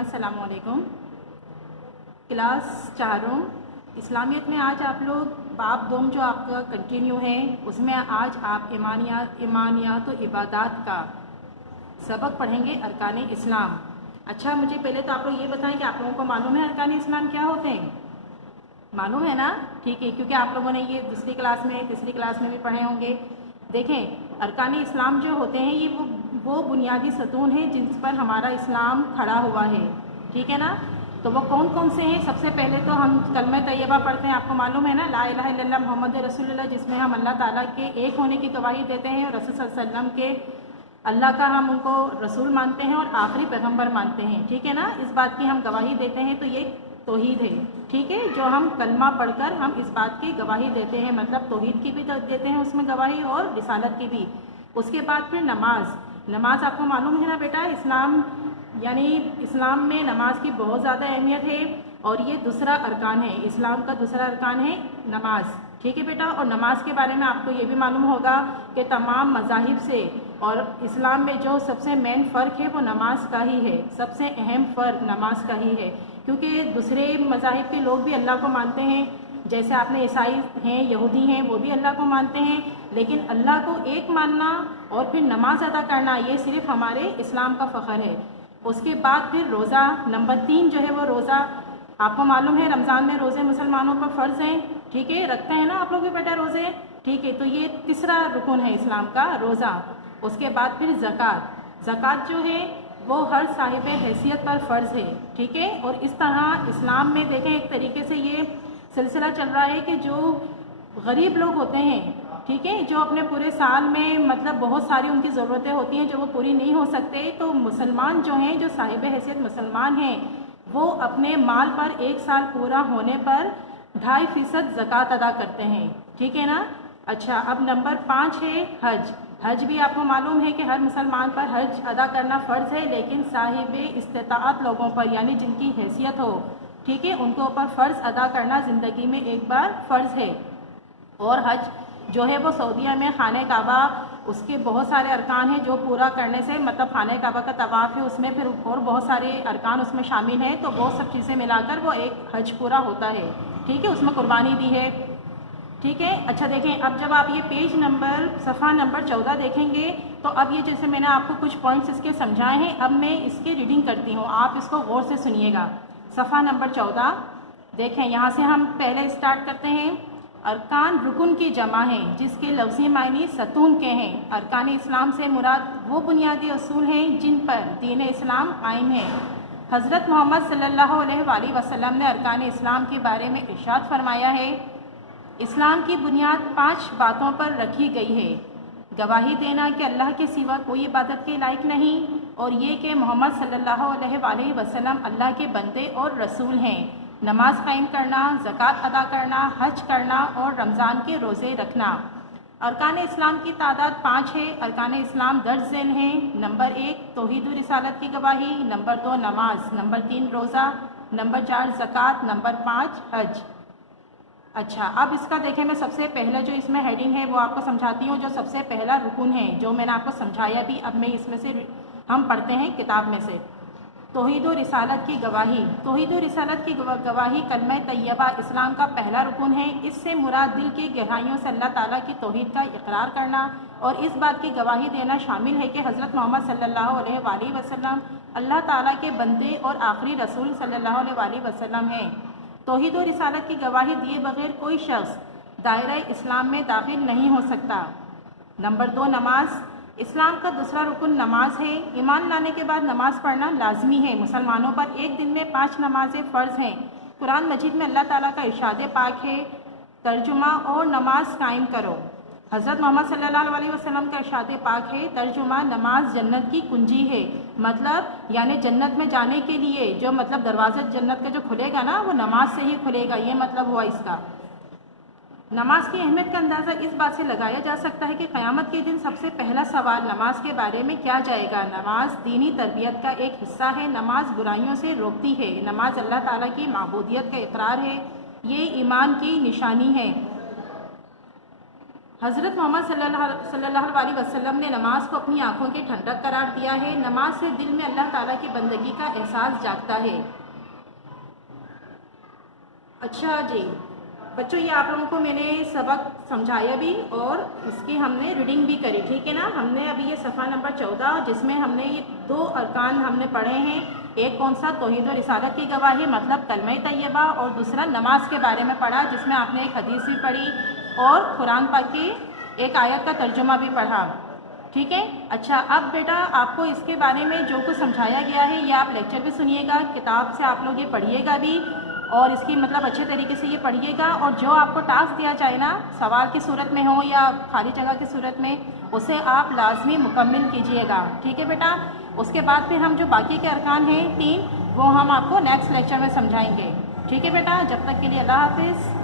السلام علیکم۔ کلاس چاروں اسلامیت میں آج آپ لوگ باب دوم جو آپ کا کنٹینیو ہے اس میں آج آپ ایمانیات و عبادات کا سبق پڑھیں گے، ارکان اسلام۔ اچھا، مجھے پہلے تو آپ لوگ یہ بتائیں کہ آپ لوگوں کو معلوم ہے ارکان اسلام کیا ہوتے ہیں؟ معلوم ہے نا؟ ٹھیک ہے، کیونکہ آپ لوگوں نے یہ دوسری کلاس میں تیسری کلاس میں بھی پڑھے ہوں گے۔ دیکھیں، ارکان اسلام جو ہوتے ہیں یہ وہ بنیادی ستون ہیں جن پر ہمارا اسلام کھڑا ہوا ہے، ٹھیک ہے نا؟ تو وہ کون کون سے ہیں؟ سب سے پہلے تو ہم کلمہ طیبہ پڑھتے ہیں، آپ کو معلوم ہے نا، لا الہ الا اللہ محمد رسول اللہ، جس میں ہم اللہ تعالیٰ کے ایک ہونے کی گواہی دیتے ہیں اور رسول صلی اللہ علیہ وسلم کے اللہ کا ہم ان کو رسول مانتے ہیں اور آخری پیغمبر مانتے ہیں، ٹھیک ہے نا؟ اس بات کی ہم گواہی دیتے ہیں، تو یہ توحید ہے، ٹھیک ہے؟ جو ہم کلمہ پڑھ کر ہم اس بات کی گواہی دیتے ہیں، مطلب توحید کی بھی دیتے ہیں اس میں گواہی اور رسالت کی بھی۔ اس کے بعد پھر نماز آپ کو معلوم ہے نا بیٹا، اسلام میں نماز کی بہت زیادہ اہمیت ہے اور یہ دوسرا ارکان ہے، اسلام کا دوسرا ارکان ہے نماز، ٹھیک ہے بیٹا؟ اور نماز کے بارے میں آپ کو یہ بھی معلوم ہوگا کہ تمام مذاہب سے اور اسلام میں جو سب سے مین فرق ہے وہ نماز کا ہی ہے، سب سے اہم فرق نماز کا ہی ہے، کیونکہ دوسرے مذاہب کے لوگ بھی اللہ کو مانتے ہیں، جیسے آپ نے عیسائی ہیں، یہودی ہیں، وہ بھی اللہ کو مانتے ہیں، لیکن اللہ کو ایک ماننا اور پھر نماز ادا کرنا یہ صرف ہمارے اسلام کا فخر ہے۔ اس کے بعد پھر روزہ، نمبر 3 جو ہے وہ روزہ، آپ کو معلوم ہے رمضان میں روزے مسلمانوں پر فرض ہیں، ٹھیک ہے؟ رکھتے ہیں نا آپ لوگ بھی بیٹا روزے، ٹھیک ہے؟ تو یہ تیسرا رکن ہے اسلام کا، روزہ۔ اس کے بعد پھر زکوٰۃ جو ہے وہ ہر صاحب حیثیت پر فرض ہے، ٹھیک ہے؟ اور اس طرح اسلام میں دیکھیں ایک طریقے سے یہ سلسلہ چل رہا ہے کہ جو غریب لوگ ہوتے ہیں، ٹھیک ہے، جو اپنے پورے سال میں مطلب بہت ساری ان کی ضرورتیں ہوتی ہیں جو وہ پوری نہیں ہو سکتے، تو مسلمان جو ہیں، جو صاحب حیثیت مسلمان ہیں، وہ اپنے مال پر ایک سال پورا ہونے پر 2.5% زکوٰۃ ادا کرتے ہیں، ٹھیک ہے نا؟ اچھا، اب نمبر 5 ہے حج بھی آپ کو معلوم ہے کہ ہر مسلمان پر حج ادا کرنا فرض ہے، لیکن صاحب استطاعت لوگوں پر یعنی جن کی حیثیت ہو، ٹھیک ہے، ان کے اوپر فرض ادا کرنا زندگی میں ایک بار فرض ہے۔ اور حج جو ہے وہ سعودیہ میں خانہ کعبہ، اس کے بہت سارے ارکان ہیں جو پورا کرنے سے مطلب خانہ کعبہ کا طواف ہے، اس میں پھر اور بہت سارے ارکان اس میں شامل ہیں، تو وہ سب چیزیں ملا کر وہ ایک حج پورا ہوتا ہے، ٹھیک ہے؟ اس میں قربانی دی ہے، ٹھیک ہے؟ اچھا دیکھیں، اب جب آپ یہ صفحہ نمبر 14 دیکھیں گے تو اب یہ جیسے میں نے آپ کو کچھ پوائنٹس اس کے سمجھائے ہیں، اب میں اس کی ریڈنگ کرتی ہوں، آپ اس کو غور سے سنیے گا۔ صفحہ نمبر 14 دیکھیں، یہاں سے ہم پہلے اسٹارٹ کرتے ہیں۔ ارکان رکن کی جمع ہیں جس کے لفظی معنی ستون کے ہیں۔ ارکان اسلام سے مراد وہ بنیادی اصول ہیں جن پر دین اسلام قائم ہے۔ حضرت محمد صلی اللہ علیہ وآلہ وسلم نے ارکان اسلام کے بارے میں ارشاد فرمایا ہے، اسلام کی بنیاد 5 باتوں پر رکھی گئی ہے: گواہی دینا کہ اللہ کے سوا کوئی عبادت کے لائق نہیں، اور یہ کہ محمد صلی اللہ علیہ وآلہ وسلم اللہ کے بندے اور رسول ہیں، نماز قائم کرنا، زکوٰۃ ادا کرنا، حج کرنا اور رمضان کے روزے رکھنا۔ ارکان اسلام کی تعداد 5 ہے۔ ارکان اسلام درج ذیل ہیں: نمبر 1 توحید و رسالت کی گواہی، نمبر 2 نماز، نمبر 3 روزہ، نمبر 4 زکوٰۃ، نمبر 5 حج۔ اچھا، اب اس کا دیکھیں، میں سب سے پہلا جو اس میں ہیڈنگ ہے وہ آپ کو سمجھاتی ہوں، جو سب سے پہلا رکن ہے جو میں نے آپ کو سمجھایا بھی، اب میں اس میں سے ہم پڑھتے ہیں کتاب میں سے۔ توحید و رسالت کی گواہی۔ توحید و رسالت کی گواہی کلمہ طیبہ اسلام کا پہلا رکن ہے۔ اس سے مراد دل کی گہرائیوں سے اللہ تعالیٰ کی توحید کا اقرار کرنا اور اس بات کی گواہی دینا شامل ہے کہ حضرت محمد صلی اللہ علیہ وآلہ وسلم اللہ تعالیٰ کے بندے اور آخری رسول صلی اللہ علیہ وآلہ وسلم ہیں۔ توحید و رسالت کی گواہی دیے بغیر کوئی شخص دائرہ اسلام میں داخل نہیں ہو سکتا۔ نمبر 2 نماز۔ اسلام کا دوسرا رکن نماز ہے۔ ایمان لانے کے بعد نماز پڑھنا لازمی ہے۔ مسلمانوں پر ایک دن میں 5 نمازیں فرض ہیں۔ قرآن مجید میں اللہ تعالیٰ کا ارشاد پاک ہے، ترجمہ اور نماز قائم کرو۔ حضرت محمد صلی اللہ علیہ وسلم کا ارشاد پاک ہے، ترجمہ نماز جنت کی کنجی ہے، مطلب یعنی جنت میں جانے کے لیے جو مطلب دروازہ جنت کا جو کھلے گا نا وہ نماز سے ہی کھلے گا، یہ مطلب ہوا اس کا۔ نماز کی اہمیت کا اندازہ اس بات سے لگایا جا سکتا ہے کہ قیامت کے دن سب سے پہلا سوال نماز کے بارے میں کیا جائے گا۔ نماز دینی تربیت کا ایک حصہ ہے۔ نماز برائیوں سے روکتی ہے۔ نماز اللہ تعالیٰ کی معبودیت کا اقرار ہے۔ یہ ایمان کی نشانی ہے۔ حضرت محمد صلی اللہ علیہ وسلم نے نماز کو اپنی آنکھوں کی ٹھنڈک قرار دیا ہے۔ نماز سے دل میں اللہ تعالیٰ کی بندگی کا احساس جاگتا ہے۔ اچھا جی بچوں، یہ آپ لوگوں کو میں نے سبق سمجھایا بھی اور اس کی ہم نے ریڈنگ بھی کری، ٹھیک ہے نا۔ ہم نے ابھی یہ صفحہ نمبر 14 جس میں ہم نے یہ 2 ارکان ہم نے پڑھے ہیں، ایک کون سا توحید و رسالت کی گواہی مطلب کلمہ طیبہ، اور دوسرا نماز کے بارے میں پڑھا جس میں آپ نے ایک حدیث بھی پڑھی اور قرآن پاک کی ایک آیت کا ترجمہ بھی پڑھا، ٹھیک ہے۔ اچھا اب بیٹا آپ کو اس کے بارے میں جو کچھ سمجھایا گیا ہے یہ آپ لیکچر بھی سنیے گا، کتاب سے آپ لوگ یہ پڑھیے گا بھی اور اس کی مطلب اچھے طریقے سے یہ پڑھیے گا، اور جو آپ کو ٹاسک دیا جائے نا سوال کی صورت میں ہو یا خالی جگہ کی صورت میں اسے آپ لازمی مکمل کیجیے گا، ٹھیک ہے بیٹا۔ اس کے بعد پھر ہم جو باقی کے ارکان ہیں 3 وہ ہم آپ کو نیکسٹ لیکچر میں سمجھائیں گے، ٹھیک ہے بیٹا۔ جب تک کے لیے اللہ حافظ۔